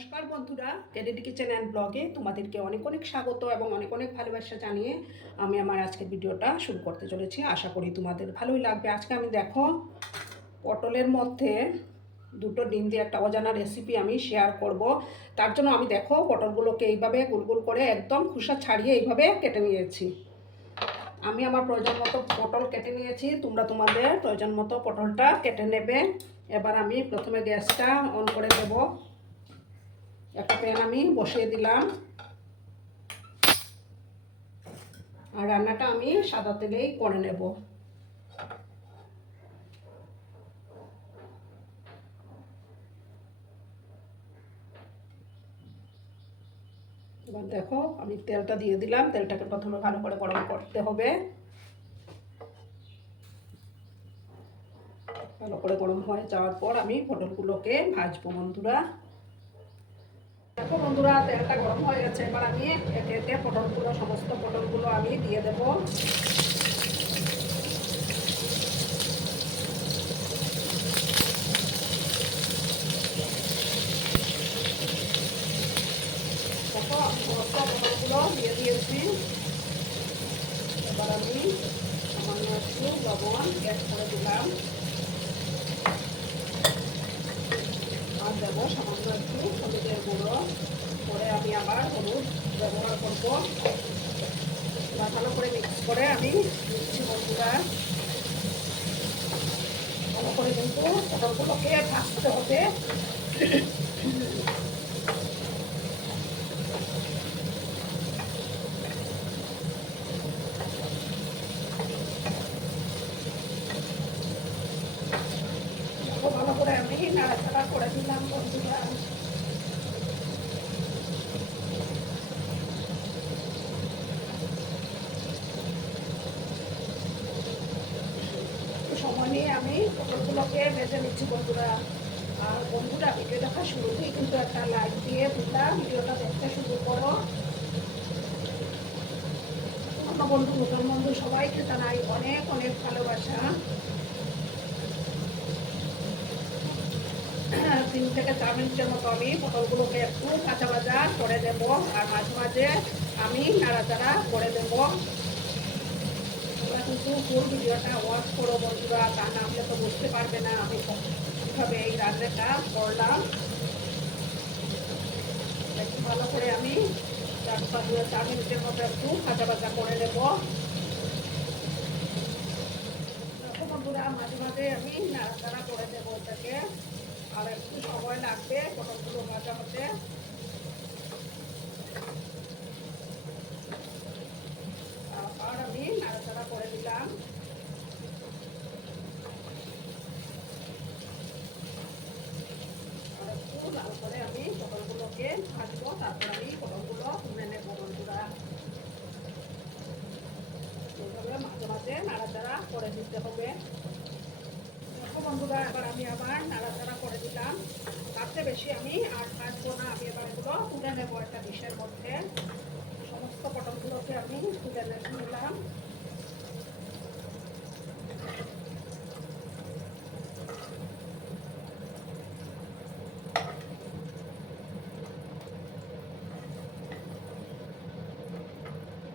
নমস্কার বন্ধুরা, টেডিডি kitchen and ব্লগে তোমাদেরকে অনেক অনেক স্বাগত এবং অনেক অনেক ভালোবাসা জানিয়ে আমি আমার আজকের ভিডিওটা শুরু করতে চলেছি। আশা করি তোমাদের ভালোই লাগবে। আজকে আমি দেখো পটলের মধ্যে দুটো ডিম দিয়ে একটা অজানা রেসিপি আমি শেয়ার করব। তার জন্য আমি দেখো পটলগুলোকে এইভাবে গোল গোল করে একদম খোসা ছাড়িয়ে এইভাবে কেটে নিয়েছি। আমি আমার প্রয়োজন মতো পটল কেটে নিয়েছি, তোমরা তোমাদের প্রয়োজন মতো পটলটা কেটে নেবে। এবার আমি প্রথমে গ্যাসটা অন করে দেবো। একটা প্যান আমি বসিয়ে দিলাম আর রান্নাটা আমি সাদা তেলেই করে নেব। এবার দেখো আমি তেলটা দিয়ে দিলাম। তেলটাকে প্রথমে ভালো করে গরম করতে হবে। ভালো করে গরম হয়ে যাওয়ার পর আমি পটলগুলোকে ভাজবো বন্ধুরা। দেখো বন্ধুরা, তেলটা গরম হয়ে গেছে। এবার আমি একে একে সমস্ত পটলগুলো আমি দিয়ে দেবো। দেখো আমি সমস্ত পটলগুলো দিয়ে দিয়েছি। এবার আমি সামান্য একটু লবণ অ্যাড করে দিলাম আর দেবো সামান্য একটু হলুদের গুঁড়ো। করে আমি আবার হলুদ ব্যবহার করবো। ভালো করে মিক্স করে আমি দিচ্ছি বন্ধুরা। ভালো করে কিন্তু পটলগুলোকে ভাজতে হবে। ভালো করে আমি নাড়াচাড়া করে দিলাম বন্ধুরা। সময় নিয়ে আমি পটলগুলোকে ভেজে নিচ্ছি বন্ধুরা। আর বন্ধুরা, ভিডিও দেখা শুরুতেই কিন্তু একটা লাইক দিয়ে তোমরা ভিডিওটা দেখতে শুরু করো। অন্য বন্ধু নতুন বন্ধু সবাইকে জানাই অনেক অনেক ভালোবাসা। 3 থেকে 4 মিনিটের মতো আমি পটলগুলোকে একটু কাঁচা ভাজা করে দেবো আর মাঝে মাঝে আমি নাড়াচাড়া করে দেবো। তোমরা কিন্তু ফুল ভিডিওটা ওয়াচ করো বন্ধুরা, তা না হলে তো বুঝতে পারবে না আমি কীভাবে এই রান্নাটা করলাম। একটু ভালো করে আমি 4 মিনিটের মতো একটু কাঁচা ভাজা করে নেবো। দেখো বন্ধুরা, মাঝে মাঝে আমি নাড়াচাড়া করে দেবো এটাকে। আর একটু সময় লাগবে পটলগুলো ভাজা হতে। আর আমি নাড়াচাড়া করে দিলাম। আর একটু লাল করে আমি পটলগুলোকে ভাজবো, তারপর আমি পটলগুলো তুলে নেবো বন্ধুরা। এইভাবে মাঝে মাঝে নাড়াচাড়া করে দিতে হবে। দেখো বন্ধুরা, এবার আমি আবার নাড়াচাড়া করে দিলাম। তাতে বেশি আমি আর ভাজবো না। আমি এবার এগুলো তুলে নেবো একটা ডিশের মধ্যে। সমস্ত পটলগুলোকে আমি তুলে নিলাম।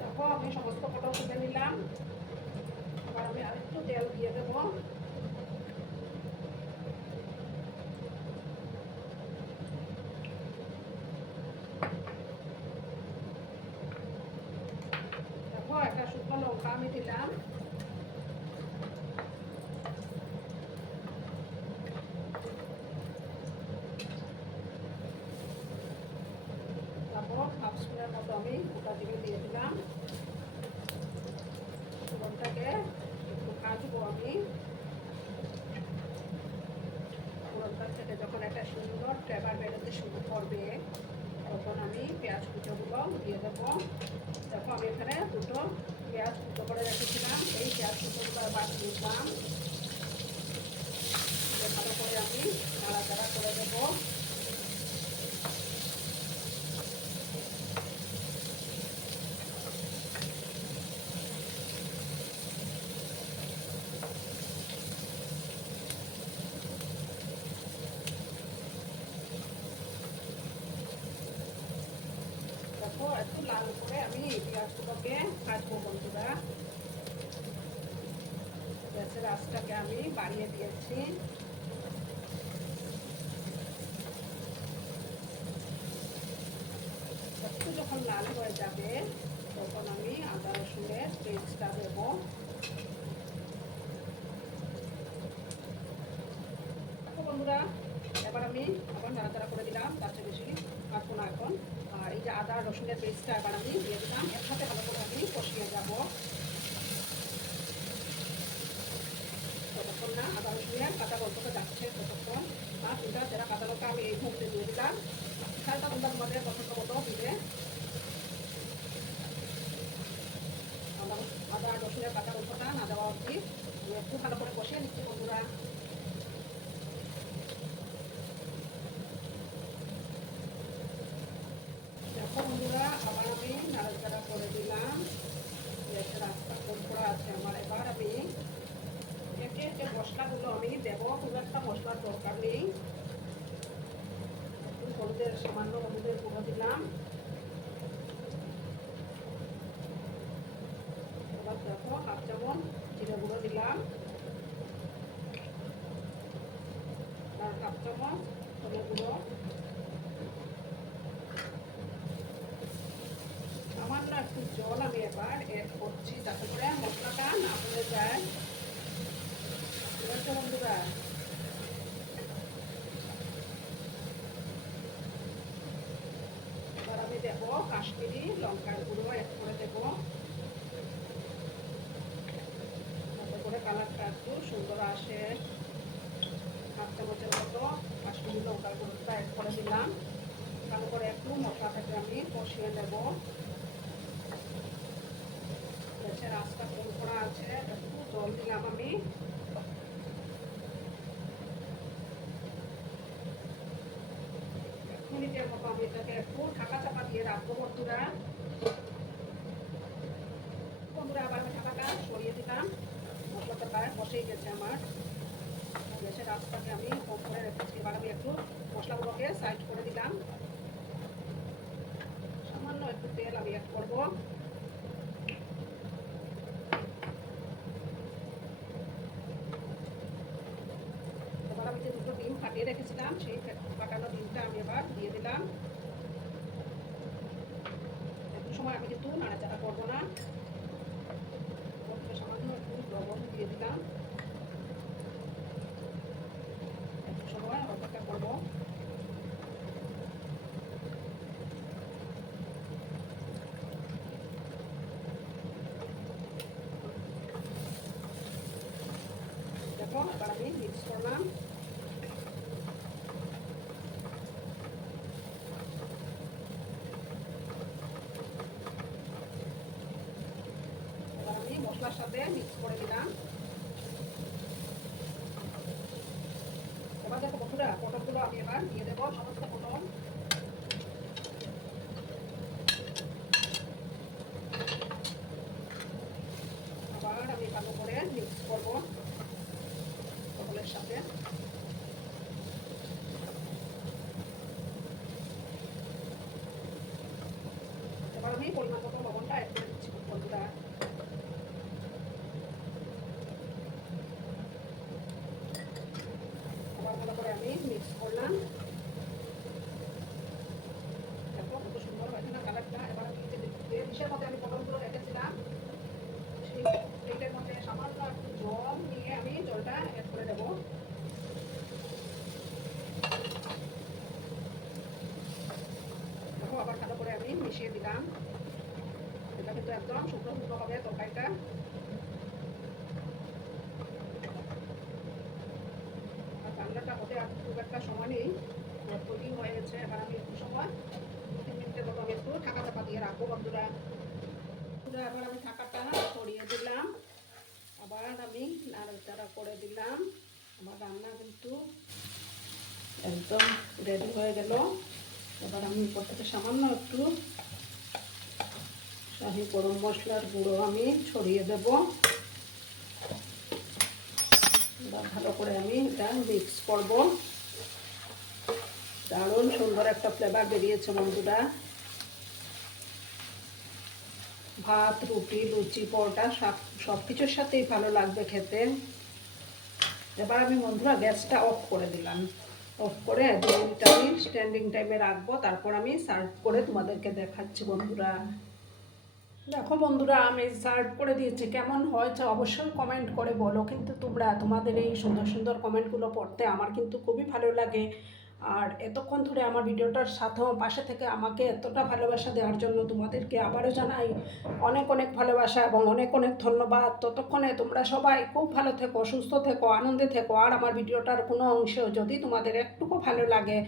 দেখো আমি সমস্ত পটল তুলে নিলাম। এবার আমি আরেকটু তেল দিয়ে দেবো। দেখো একটা শুকনো লঙ্কা আমি দিলাম। তারপর হাফ স্পুনের মতো আমি গোটা জিরে দিয়ে দিলাম। ফোড়নটাকে একটু ভাজবো আমি। ফোড়নটা থেকে যখন একটা সুন্দর ফ্লেভার বেরোতে শুরু করবে তখন আমি পেঁয়াজ কুচোগুলো দিয়ে দেবো। দেখো আমি এখানে দুটো পেঁয়াজ কুচো করে রেখেছিলাম, এই পেঁয়াজ কুচোগুলো আবার দিলাম। ভালো করে আমি নাড়াচাড়া করে দেবো। ভালো করে আমি এই পেঁয়াজগুলোকে ভাজবো বন্ধুরা। গ্যাসের আঁচটাকে আমি বাড়িয়ে দিয়েছি। একটু যখন লাল হয়ে যাবে তখন আমি আদা রসুনের পেস্টটা দেবো। বন্ধুরা এবার আমি আবার নাড়াচাড়া করে দিলাম, তার চেয়ে বেশি রাখবো না এখন। আর এই যে আদা রসুনের পেস্টটা এবার আমি দিয়ে দিলাম, একসাথে ভালো করে আমি কষিয়ে যাবো ততক্ষণ না আদা রসুনের কাঁচা গল্পটা যাচ্ছে ততক্ষণ। আর দুটা যারা কাঁচা লঙ্কা আমি এই মুহূর্তে দিয়ে দিলাম, হালকা দুটা তোমাদের পছন্দ মতো দিলে। আদা রসুনের কাঁচা গল্পটা না দেওয়া উচিত। একটু ভালো করে কষিয়ে নিচ্ছি বন্ধুরা। দেখো বন্ধুরা আবার আমি নাড়াচাড়া করে দিলাম। রাস্তা করা আছে আমার। এবার আমি একে একে মশলাগুলো আমি দেবো, খুব একটা মশলার দরকার নেই। হলুদের সামান্য হলুদের গুঁড়ো দিলাম। এবার দেখো হাফ চামচ জিরে গুঁড়ো দিলাম, আর হাফ চামচ ধনে গুঁড়ো, সামান্য একটু জল আমি এবার এড করছি যাতে করে মশলাটা না পুড়ে যায়। বন্ধুরা এবার আমি দেবো কাশ্মীরি লঙ্কার গুঁড়ো এড করে দেবো, যাতে করে কালারটা একটু সুন্দর আসে। হাফ চামচের মতো কাশ্মীরি লঙ্কার গুঁড়োটা এড করে দিলাম। ভালো করে একটু মশলাটাকে আমি কষিয়ে নেব। গ্যাসের আঁচটা কম করা আছে, একটু জল দিলাম আমি। মিনিটের মতো আমি এটাকে একটু ঢাকা চাপা দিয়ে রাখবো বন্ধুরা। আবার আমি ঢাকাটা সরিয়ে দিলাম, মশলাটা প্রায় বসেই গেছে আমার। গ্যাসের আঁচটাকে আমি কম করে রেখেছি। এবার আমি একটু মশলাগুলোকে সাইড করে দিলাম, সামান্য একটু তেল আমি অ্যাড করবো। এবার আমি যে দুটো ডিম ফাটিয়ে রেখেছিলাম সেই ফাটানো ডিমটা আমি এবার দিয়ে দিলাম। একটু সময় আমি কিন্তু নাড়াচাড়া করবো না, সামান্য একটু লবণ দিয়ে দিলাম। একটু সময় অপেক্ষা করবো। দেখো এবার আমি মিক্স করলাম। এবার আমি মশলার সাথে মিক্স করে দিলাম। এবার দেখো বন্ধুরা পটলগুলো আমি এবার দিয়ে দেবো, সমস্ত পটল। আবার আমি ভালো করে মিক্স করবো পটলের সাথে। এবার আমি পরিমাণ মতো লবণটা অ্যাড করে দিচ্ছি বন্ধুরা। আবার ভালো করে আমি মিক্স করলাম। দেখো কত সুন্দর হয়েছে না কালারটা। এবার আমি যে ডিশের মধ্যে আমি পটলগুলো রেখেছিলাম সেই প্লেটের মধ্যে সামান্য একটু জল নিয়ে আমি জলটা অ্যাড করে দেবো। দেখো আবার ভালো করে আমি মিশিয়ে দিলাম। এটা কিন্তু একদম শুকনো শুকনো হবে তরকারিটা। আর রান্নাটা হতে আর খুব একটা সময় নেই, তৈরি হয়ে গেছে। এবার আমি একটু সময় 2-3 মিনিটের মতো আমি একটু ঢাকা চাপা দিয়ে রাখবো বন্ধুরা। এবার আমি ঢাকাটা সরিয়ে দিলাম, আবার আমি নাড়াচাড়া করে দিলাম। আমার রান্না কিন্তু একদম রেডি হয়ে গেল। এবার আমি উপর থেকে সামান্য একটু শাহি গরম মশলার গুঁড়ো আমি ছড়িয়ে দেব। এবার ভালো করে আমি এটা মিক্স করব। দারুণ সুন্দর একটা ফ্লেভার বেরিয়েছে বন্ধুরা। ভাত, রুটি, লুচি, পরোটা সব কিছুর সাথেই ভালো লাগবে খেতে। এবার আমি বন্ধুরা গ্যাসটা অফ করে দিলাম। অফ করে 2 মিনিট আমি স্ট্যান্ডিং টাইমে রাখবো, তারপর আমি সার্ভ করে তোমাদেরকে দেখাচ্ছি বন্ধুরা। দেখো বন্ধুরা, আমি সার্ভ করে দিয়েছি। কেমন হয়েছে অবশ্যই কমেন্ট করে বলো, কিন্তু তোমাদের এই সুন্দর সুন্দর কমেন্টগুলো পড়তে আমার কিন্তু খুবই ভালো লাগে। আর এতক্ষণ ধরে আমার ভিডিওটার সাথে পাশে থেকে আমাকে এতটা ভালোবাসা দেওয়ার জন্য তোমাদেরকে আবারও জানাই অনেক অনেক ভালোবাসা এবং অনেক অনেক ধন্যবাদ। ততক্ষণে তোমরা সবাই খুব ভালো থেকো, সুস্থ থেকো, আনন্দে থেকো। আর আমার ভিডিওটার কোনো অংশেও যদি তোমাদের একটুকু ভালো লাগে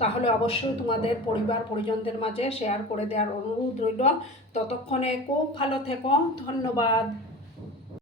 তাহলে অবশ্যই তোমাদের পরিবার পরিজনদের মাঝে শেয়ার করে দেওয়ার অনুরোধ রইল। ততক্ষণে খুব ভালো থেকো, ধন্যবাদ।